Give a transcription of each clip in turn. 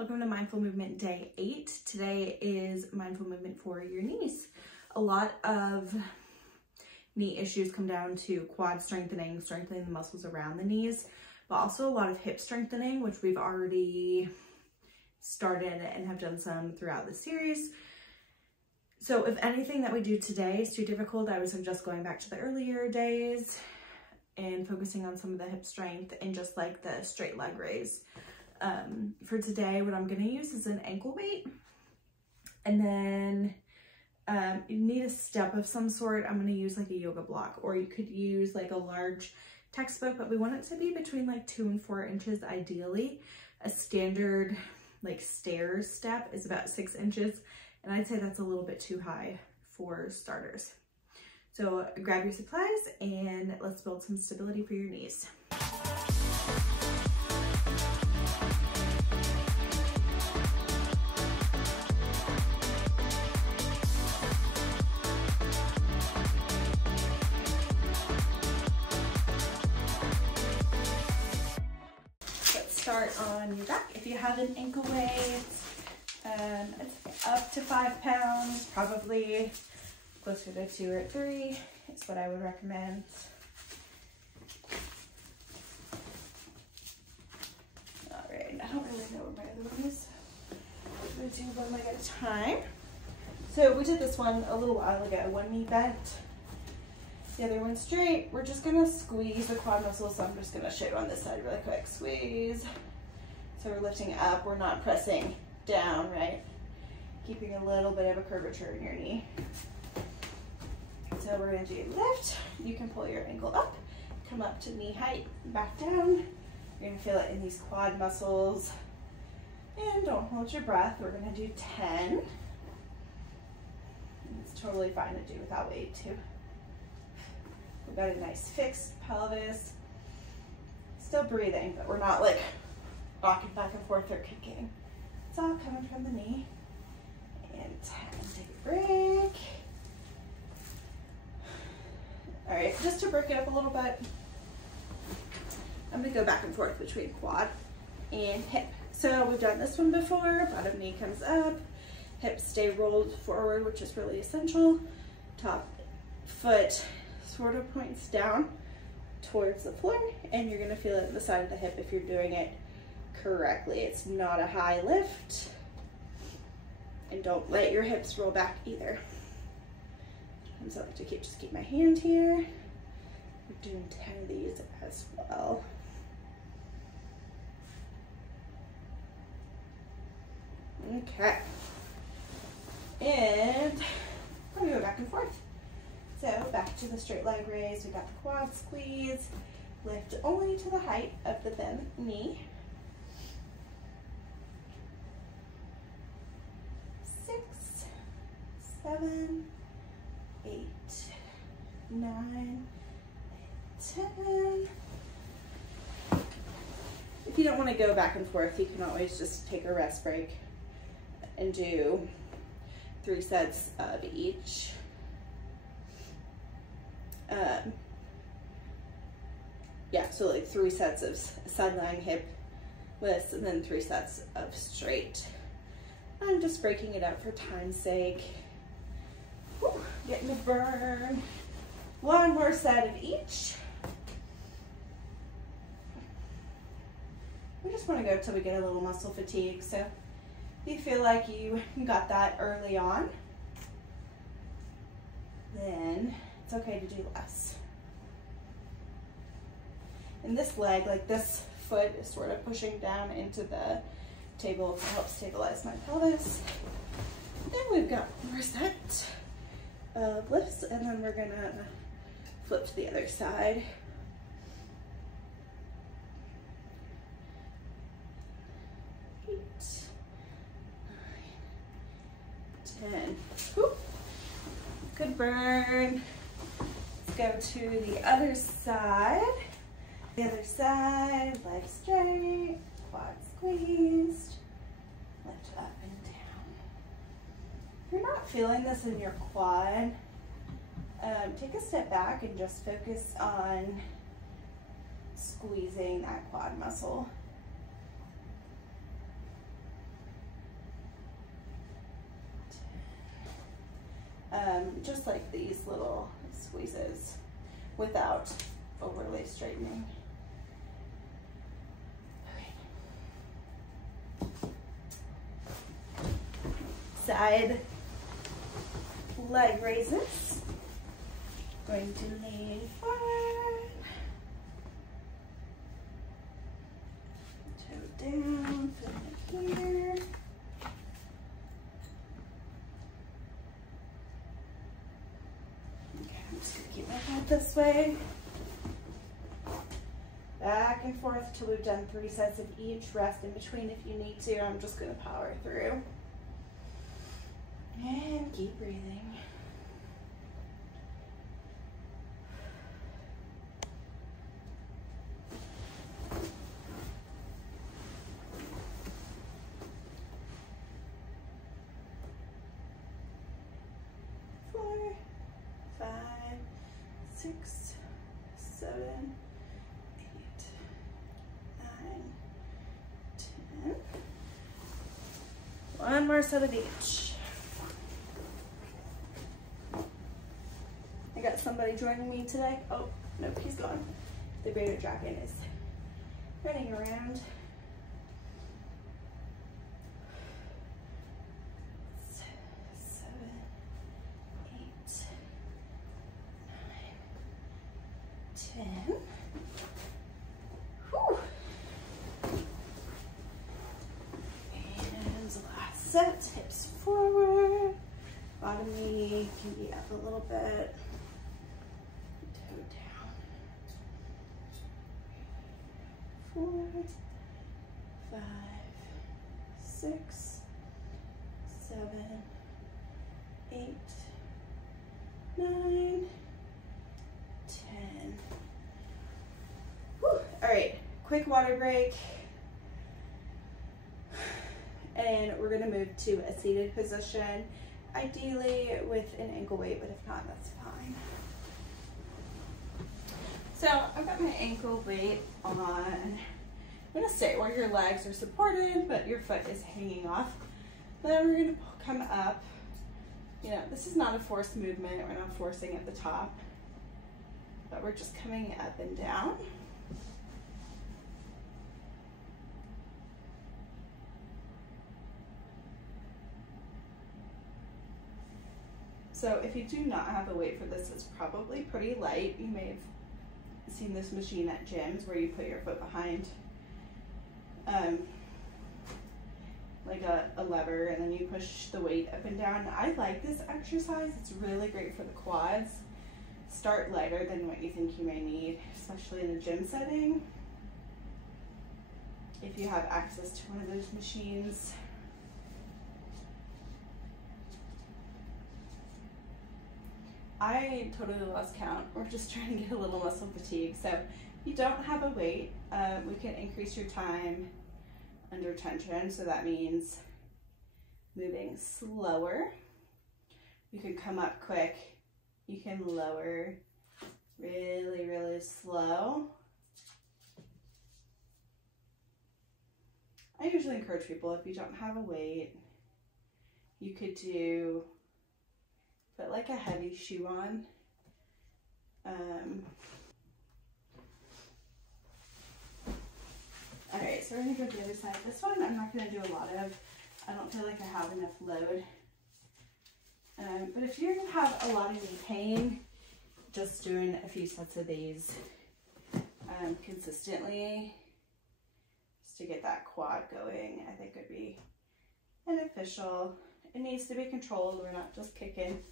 Welcome to Mindful Movement Day 8. Today is mindful movement for your knees. A lot of knee issues come down to quad strengthening the muscles around the knees, but also a lot of hip strengthening, which we've already started and have done some throughout the series. So if anything that we do today is too difficult, I would suggest going back to the earlier days and focusing on some of the hip strength and just like the straight leg raise. For today, what I'm going to use is an ankle weight, and then you need a step of some sort. I'm going to use like a yoga block, or you could use like a large textbook, but we want it to be between like 2 and 4 inches ideally. A standard like stair step is about 6 inches, and I'd say that's a little bit too high for starters. So grab your supplies and let's build some stability for your knees. Start on your back. If you have an ankle weight, it's up to 5 pounds, probably closer to 2 or 3 is what I would recommend. All right, I don't really know where my other one is. I'm gonna do one leg at a time. So we did this one a little while ago, one knee bent, the other one straight. We're just gonna squeeze the quad muscles, so I'm just gonna show you on this side really quick. Squeeze. So we're lifting up, we're not pressing down, right? Keeping a little bit of a curvature in your knee. So we're gonna do lift. You can pull your ankle up, come up to knee height, back down. You're gonna feel it in these quad muscles. And don't hold your breath. We're gonna do 10. It's totally fine to do without weight too. We've got a nice fixed pelvis. Still breathing, but we're not like rocking back and forth or kicking. It's all coming from the knee. And 10, take a break. All right, just to break it up a little bit, I'm gonna go back and forth between quad and hip. So we've done this one before. Bottom knee comes up, hips stay rolled forward, which is really essential. Top foot sort of points down towards the floor, and you're gonna feel it in the side of the hip if you're doing it correctly. It's not a high lift, and don't let your hips roll back either. And so I like to just keep my hand here. We're doing 10 of these as well. Okay, and I'm gonna go back and forth. So back to the straight leg raise. We got the quad squeeze. Lift only to the height of the bent knee. 6, 7, 8, 9, 10. If you don't want to go back and forth, you can always just take a rest break and do 3 sets of each. Yeah, so like 3 sets of side lying hip lifts and then 3 sets of straight. I'm just breaking it up for time's sake. Whew, getting the burn. 1 more set of each. We just want to go till we get a little muscle fatigue. So if you feel like you got that early on, then it's okay to do less. And this leg, like this foot is sort of pushing down into the table to help stabilize my pelvis. Then we've got 1 more set of lifts, and then we're gonna flip to the other side. 8, 9, 10. Whew. Good burn. Let's go to the other side. The other side, leg straight, quad squeezed, lift up and down. If you're not feeling this in your quad, take a step back and just focus on squeezing that quad muscle. just like these little squeezes without overly straightening. Okay. Side leg raises. Going to lean forward, toe down, put it here. Okay, I'm just gonna keep my head this way. Back and forth till we've done 3 sets of each. Rest in between if you need to. I'm just gonna power through. And keep breathing. Six, 7, 8, 9, 10. One more set of each. I got somebody joining me today. Oh, nope, he's gone. The bearded dragon is running around. 7, 8, 10. Whew. And last set, hips forward. Bottom knee can be up a little bit. Toe down. 4, 5, 6, 7, 8, 9, 10. Whew. All right, quick water break. And we're gonna move to a seated position, ideally with an ankle weight, but if not, that's fine. So I've got my ankle weight on. I'm gonna sit where your legs are supported, but your foot is hanging off. Then we're gonna come up. You know, this is not a forced movement. We're not forcing at the top, but we're just coming up and down. So if you do not have a weight for this, it's probably pretty light. You may have seen this machine at gyms where you put your foot behind like a lever, and then you push the weight up and down. I like this exercise. It's really great for the quads. Start lighter than what you think you may need, especially in a gym setting. If you have access to one of those machines. I totally lost count. We're just trying to get a little muscle fatigue. So if you don't have a weight, we can increase your time under tension. So that means moving slower. You can come up quick. You can lower really, really slow. I usually encourage people, if you don't have a weight, you could do, put like a heavy shoe on. All right, so we're gonna go to the other side. This one I'm not gonna do a lot of. I don't feel like I have enough load. But if you have a lot of knee pain, just doing a few sets of these consistently, just to get that quad going, I think would be beneficial. It needs to be controlled. We're not just kicking.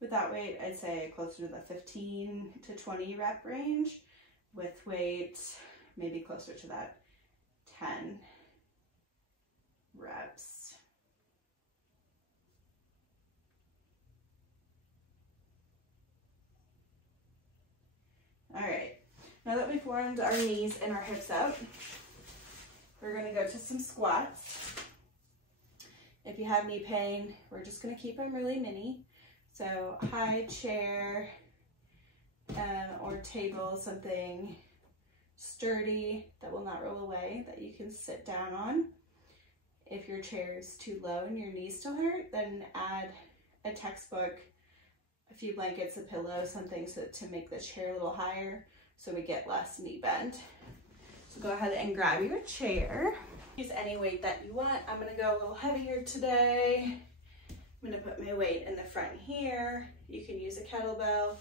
With that weight, I'd say closer to the 15 to 20 rep range. With weight, maybe closer to that 10 reps. All right, now that we've warmed our knees and our hips out, we're gonna go to some squats. If you have knee pain, we're just gonna keep them really mini. So high chair or table, something sturdy that will not roll away that you can sit down on. If your chair is too low and your knees still hurt, then add a textbook, a few blankets, a pillow, something to make the chair a little higher so we get less knee bend. So go ahead and grab your chair. Use any weight that you want. I'm gonna go a little heavier today. I'm gonna put my weight in the front here. You can use a kettlebell.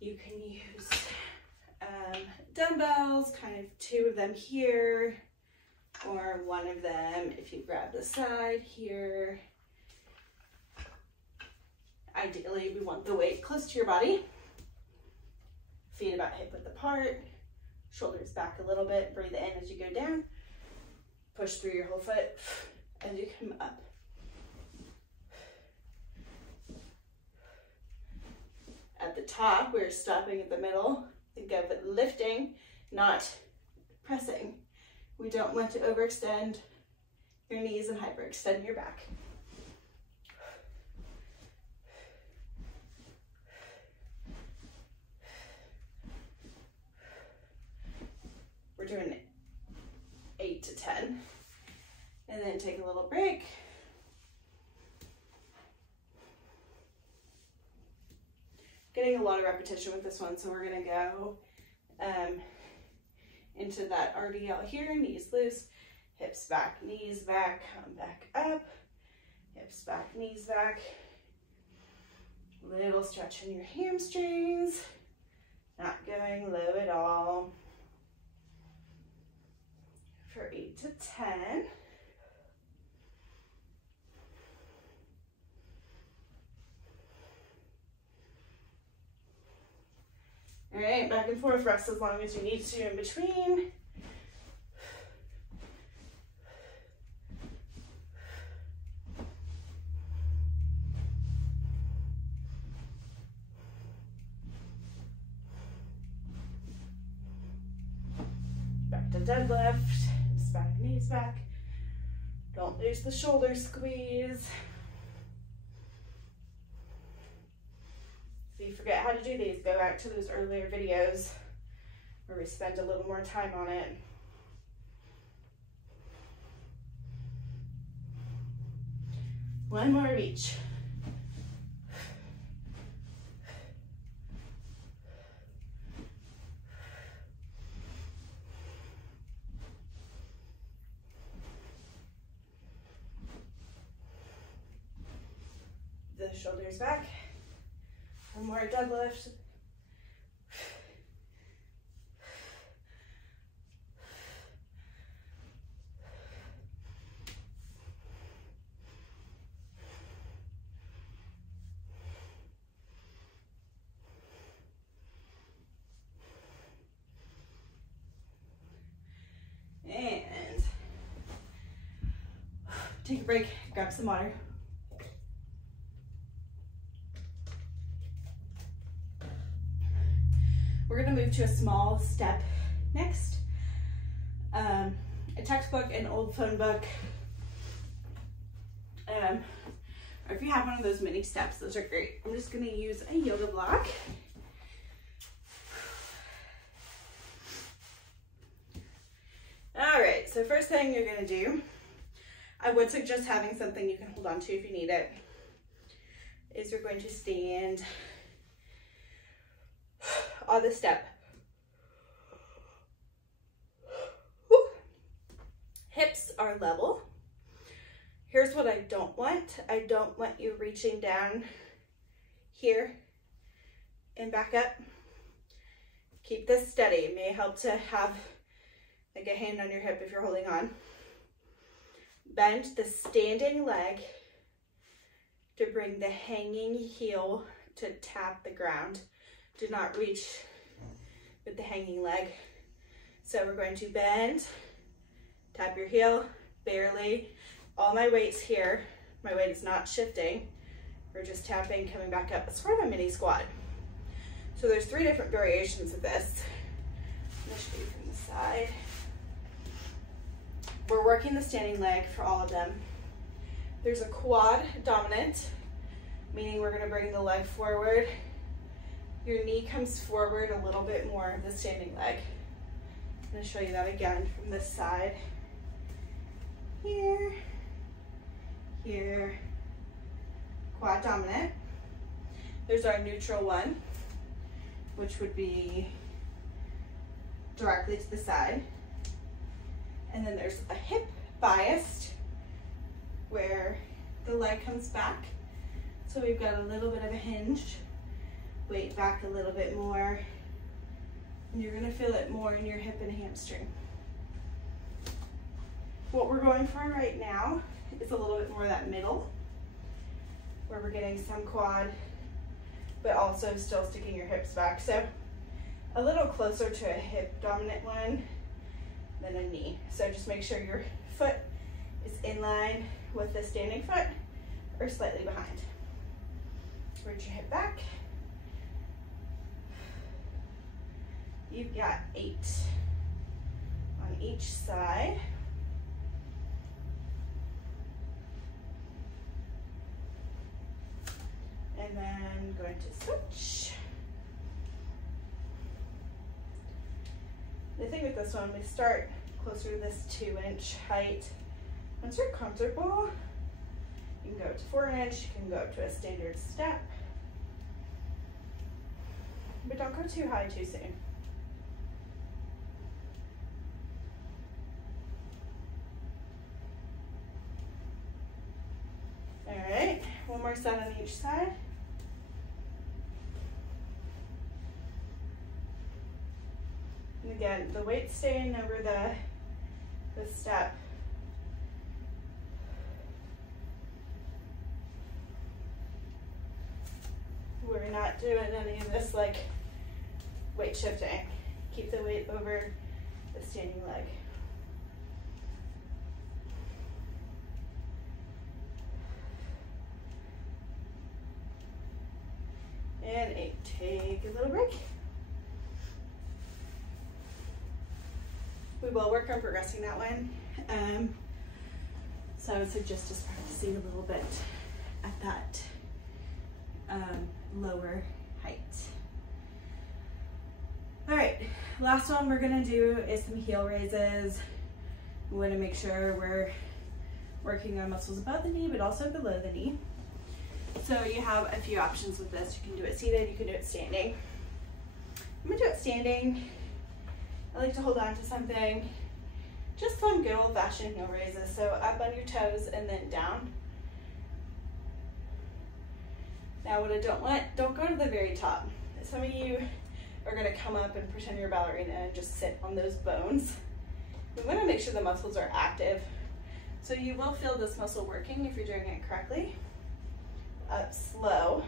You can use dumbbells, kind of 2 of them here, or 1 of them if you grab the side here. Ideally, we want the weight close to your body. Feet about hip width apart, shoulders back a little bit. Breathe in as you go down. Push through your whole foot as you come up. At the top, we're stopping at the middle. Think of it lifting, not pressing. We don't want to overextend your knees and hyperextend your back. We're doing 8 to 10. And then take a little break. Getting a lot of repetition with this one, so we're gonna go into that RDL here, knees loose, hips back, knees back, come back up, hips back, knees back. Little stretch in your hamstrings, not going low at all. For 8 to 10. All right, back and forth, rest as long as you need to in between. Back to deadlift, hips back, knees back. Don't lose the shoulder squeeze. If you forget how to do these, go back to those earlier videos where we spend a little more time on it. One more of each. The shoulders back. One more deadlift. And take a break, grab some water. We're gonna move to a small step next. A textbook, an old phone book, or if you have one of those mini steps, those are great. I'm just gonna use a yoga block. All right, so first thing you're gonna do, I would suggest having something you can hold on to if you need it, is you're going to stand on the step. Woo. Hips are level. Here's what I don't want. I don't want you reaching down here and back up. Keep this steady. It may help to have like a hand on your hip if you're holding on. Bend the standing leg to bring the hanging heel to tap the ground. Do not reach with the hanging leg. So we're going to bend, tap your heel, barely. All my weight's here. My weight is not shifting. We're just tapping, coming back up. It's sort of a mini squat. So there's 3 different variations of this. I'm gonna show you from the side. We're working the standing leg for all of them. There's a quad dominant, meaning we're gonna bring the leg forward. Your knee comes forward a little bit more, the standing leg. I'm gonna show you that again from this side. here, here, quad dominant. There's our neutral one, which would be directly to the side. And then there's a hip biased, where the leg comes back. So we've got a little bit of a hinge, weight back a little bit more, and you're gonna feel it more in your hip and hamstring. What we're going for right now is a little bit more of that middle, where we're getting some quad, but also still sticking your hips back. So a little closer to a hip dominant one than a knee. So just make sure your foot is in line with the standing foot or slightly behind. Reach your hip back. You've got 8 on each side. And then going to switch. The thing with this one, we start closer to this 2-inch height. Once you're comfortable, you can go up to 4-inch, you can go up to a standard step. But don't go too high too soon. All right, one more set on each side. And again, the weight's staying over the step. We're not doing any of this like weight shifting. Keep the weight over the standing leg. And 8, take a little break. We will work on progressing that one. So I would suggest just practicing a little bit at that lower height. All right, last one we're gonna do is some heel raises. We wanna make sure we're working on muscles above the knee, but also below the knee. So you have a few options with this. You can do it seated, you can do it standing. I'm gonna do it standing. I like to hold on to something. Just some good old-fashioned heel raises. So up on your toes and then down. Now what I don't want, don't go to the very top. Some of you are gonna come up and pretend you're a ballerina and just sit on those bones. We wanna make sure the muscles are active. So you will feel this muscle working if you're doing it correctly. Up slow,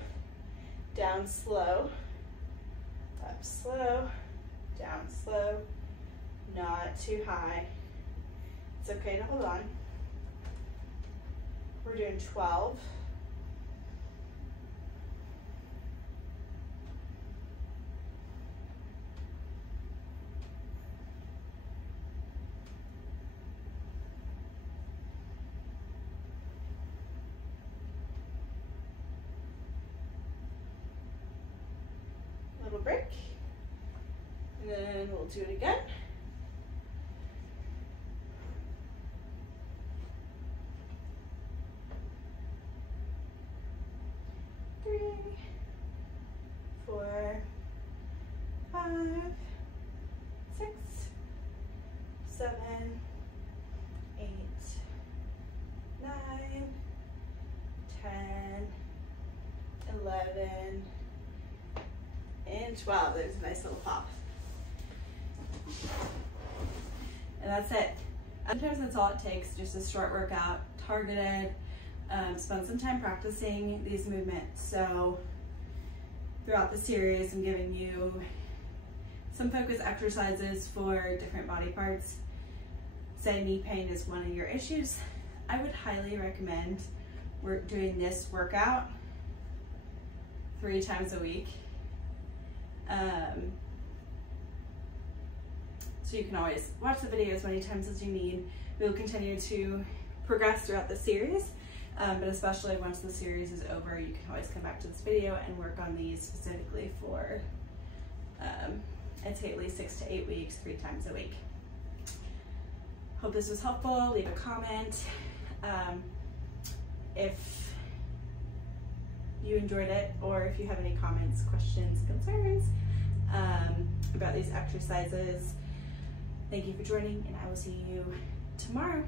down slow, up slow, down slow, not too high. It's okay to hold on. We're doing 12. Little break, and then we'll do it again. Three, 4, 5, 6, 7, 8, 9, 10, 11, and 12. There's a nice little pop. And that's it. Sometimes that's all it takes, just a short workout, targeted. Spend some time practicing these movements. So throughout the series, I'm giving you some focus exercises for different body parts. Say knee pain is one of your issues. I would highly recommend doing this workout 3 times a week. So you can always watch the video as many times as you need. We will continue to progress throughout the series, but especially once the series is over, you can always come back to this video and work on these specifically for, I'd say at least 6 to 8 weeks, 3 times a week. Hope this was helpful. Leave a comment if you enjoyed it, or if you have any comments, questions, concerns about these exercises. Thank you for joining, and I will see you tomorrow.